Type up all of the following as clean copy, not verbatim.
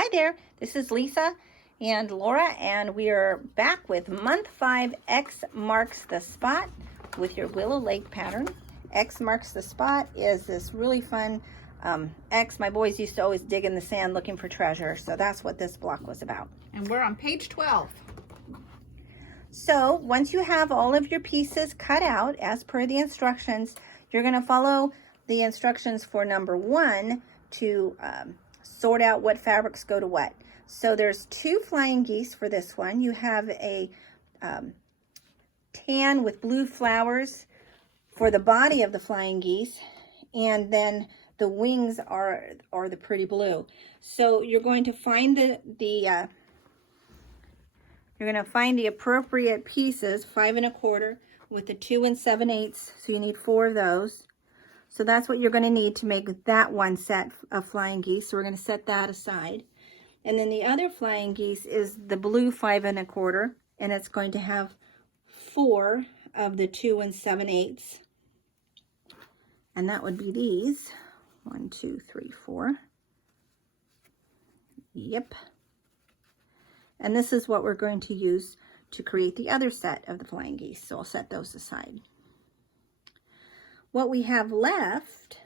Hi there, this is Lisa and Laura, and we are back with month 5, X marks the spot with your Willow Lake pattern. X marks the spot is this really fun X. My boys used to always dig in the sand looking for treasure, so that's what this block was about. And we're on page 12. So once you have all of your pieces cut out as per the instructions, you're going to follow the instructions for number 1 to sort out what fabrics go to what. So there's 2 flying geese for this one. You have a tan with blue flowers for the body of the flying geese, and then the wings are the pretty blue. So you're going to find you're going to find the appropriate pieces, 5 1/4 with the 2 7/8. So you need 4 of those. So that's what you're going to need to make that one set of flying geese. So we're going to set that aside. And then the other flying geese is the blue 5 1/4, and it's going to have 4 of the 2 7/8. And that would be these. 1, 2, 3, 4. Yep. And this is what we're going to use to create the other set of the flying geese. So I'll set those aside. What we have left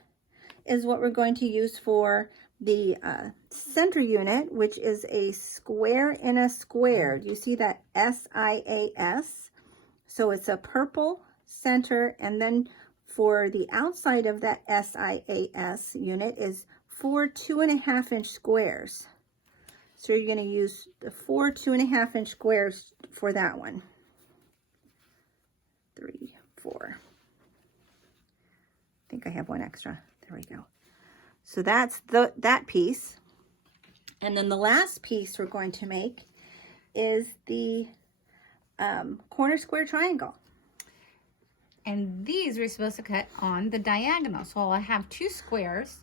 is what we're going to use for the center unit, which is a square in a square. You see that SIAS? So it's a purple center, and then for the outside of that SIAS unit is 4 2.5-inch squares. So you're going to use the 4 2.5-inch squares for that one. 3, 4. I think I have one extra. There we go. So that's that piece. And then the last piece we're going to make is the corner square triangle. And these we're supposed to cut on the diagonal. So I have 2 squares,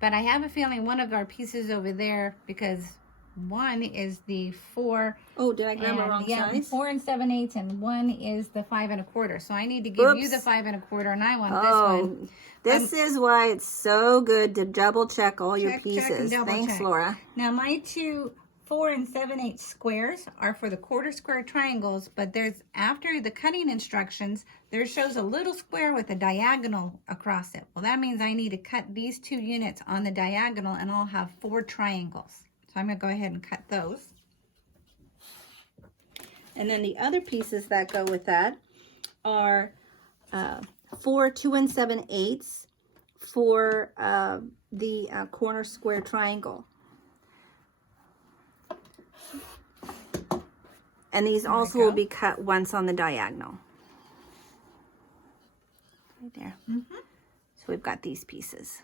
but I have a feeling one of our pieces over there, because one is the 4. Oh, did I grab the wrong size? 4 7/8, and one is the 5 1/4. So I need to give you the 5 1/4, and I want this one. This is why it's so good to double check all your pieces. Thanks, Laura. Now my 2 4 7/8 squares are for the quarter square triangles, but there's, after the cutting instructions, there shows a little square with a diagonal across it. Well, that means I need to cut these 2 units on the diagonal, and I'll have 4 triangles. So I'm going to go ahead and cut those. And then the other pieces that go with that are 4 2 7/8 for the corner square triangle. And these also will be cut once on the diagonal. Right there. So we've got these pieces.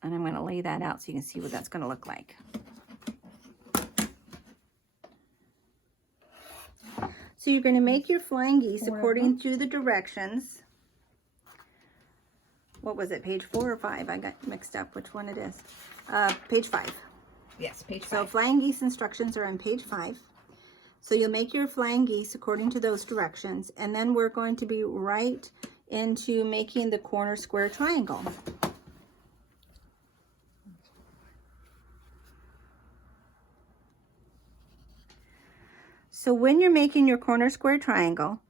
And I'm going to lay that out so you can see what that's going to look like. So you're going to make your flying geese according to the directions. What was it, page 4 or 5? I got mixed up which one it is. Page 5. Yes, page 5. So flying geese instructions are on page 5. So you'll make your flying geese according to those directions, and then we're going to be right into making the corner square triangle. So when you're making your corner square triangle,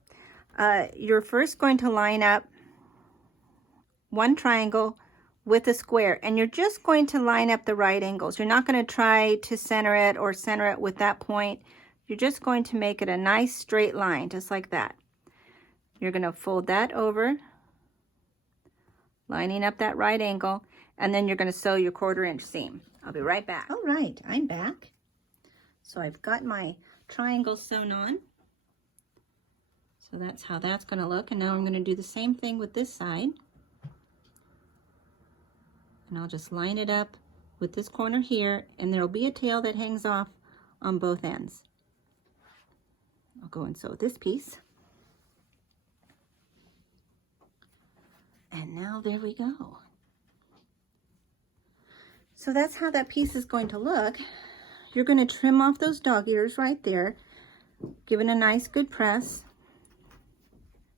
you're first going to line up one triangle with a square, and you're just going to line up the right angles. You're not going to try to center it or center it with that point. You're just going to make it a nice straight line, just like that. You're going to fold that over, lining up that right angle, and then you're going to sew your 1/4-inch seam. I'll be right back. All right, I'm back. So I've got my triangle sewn on. So that's how that's going to look. And now I'm going to do the same thing with this side. And I'll just line it up with this corner here, and there'll be a tail that hangs off on both ends. I'll go and sew this piece. And now there we go. So that's how that piece is going to look. You're going to trim off those dog ears right there, give it a nice good press,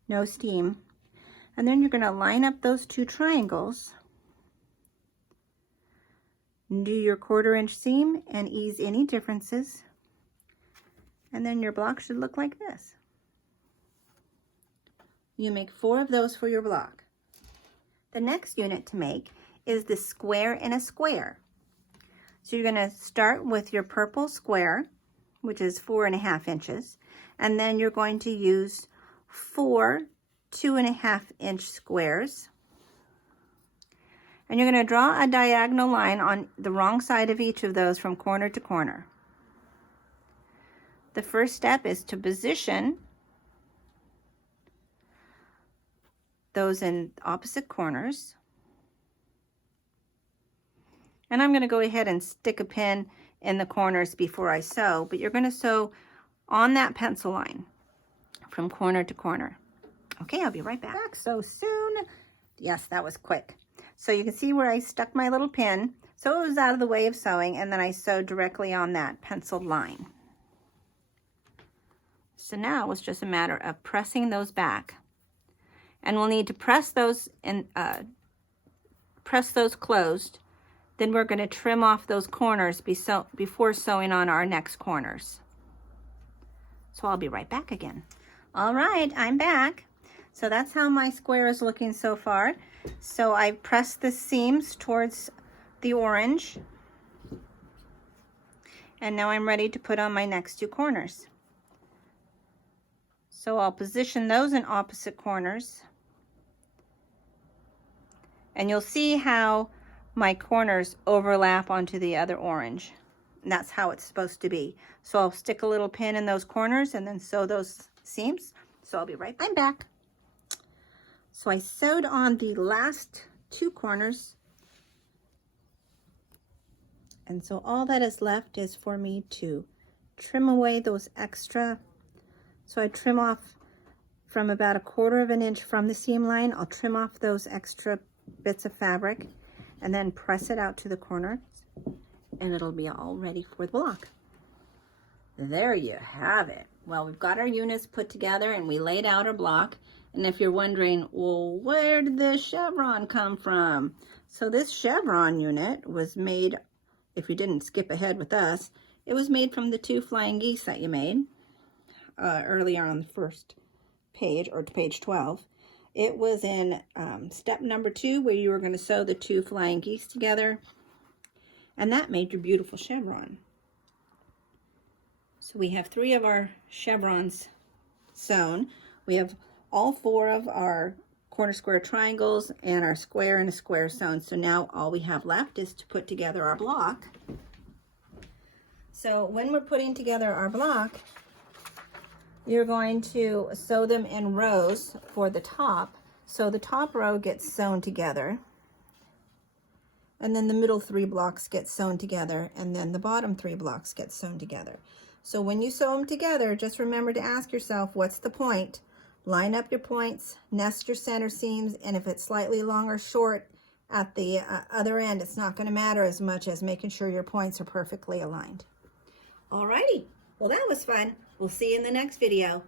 no steam. And then you're going to line up those 2 triangles Do your 1/4 inch seam and ease any differences. And then your block should look like this. You make 4 of those for your block. The next unit to make is the square in a square. So you're going to start with your purple square, which is 4.5 inches, and then you're going to use 4 2.5 inch squares. And you're going to draw a diagonal line on the wrong side of each of those from corner to corner. The first step is to position those in opposite corners. And I'm going to go ahead and stick a pin in the corners before I sew, but you're going to sew on that pencil line from corner to corner. Okay, I'll be right back so soon. Yes, that was quick. So you can see where I stuck my little pin, so it was out of the way of sewing, and then I sewed directly on that penciled line. So now it's just a matter of pressing those back. And we'll need to press those and press those closed. Then we're going to trim off those corners before sewing on our next corners. So I'll be right back again. All right, I'm back. So that's how my square is looking so far. So I pressed the seams towards the orange. And now I'm ready to put on my next 2 corners. So I'll position those in opposite corners. And you'll see how my corners overlap onto the other orange. And that's how it's supposed to be. So I'll stick a little pin in those corners and then sew those seams. So I'll be right back. I'm back. So I sewed on the last 2 corners. And so all that is left is for me to trim away those extra. So I trim off from about 1/4 inch from the seam line. I'll trim off those extra bits of fabric and then press it out to the corners, and it'll be all ready for the block. There you have it. Well, we've got our units put together and we laid out our block. And if you're wondering, well, where did this chevron come from? So this chevron unit was made, if you didn't skip ahead with us, it was made from the 2 flying geese that you made earlier on the first page, or page 12. It was in step number 2 where you were going to sew the 2 flying geese together, and that made your beautiful chevron. So we have 3 of our chevrons sewn. We have all 4 of our corner square triangles and our square in a square sewn. So now all we have left is to put together our block. So when we're putting together our block, you're going to sew them in rows for the top. So the top row gets sewn together, and then the middle 3 blocks get sewn together, and then the bottom 3 blocks get sewn together. So when you sew them together, just remember to ask yourself, what's the point? Line up your points, nest your center seams, and if it's slightly long or short at the other end, it's not going to matter as much as making sure your points are perfectly aligned. Alrighty, well that was fun. We'll see you in the next video.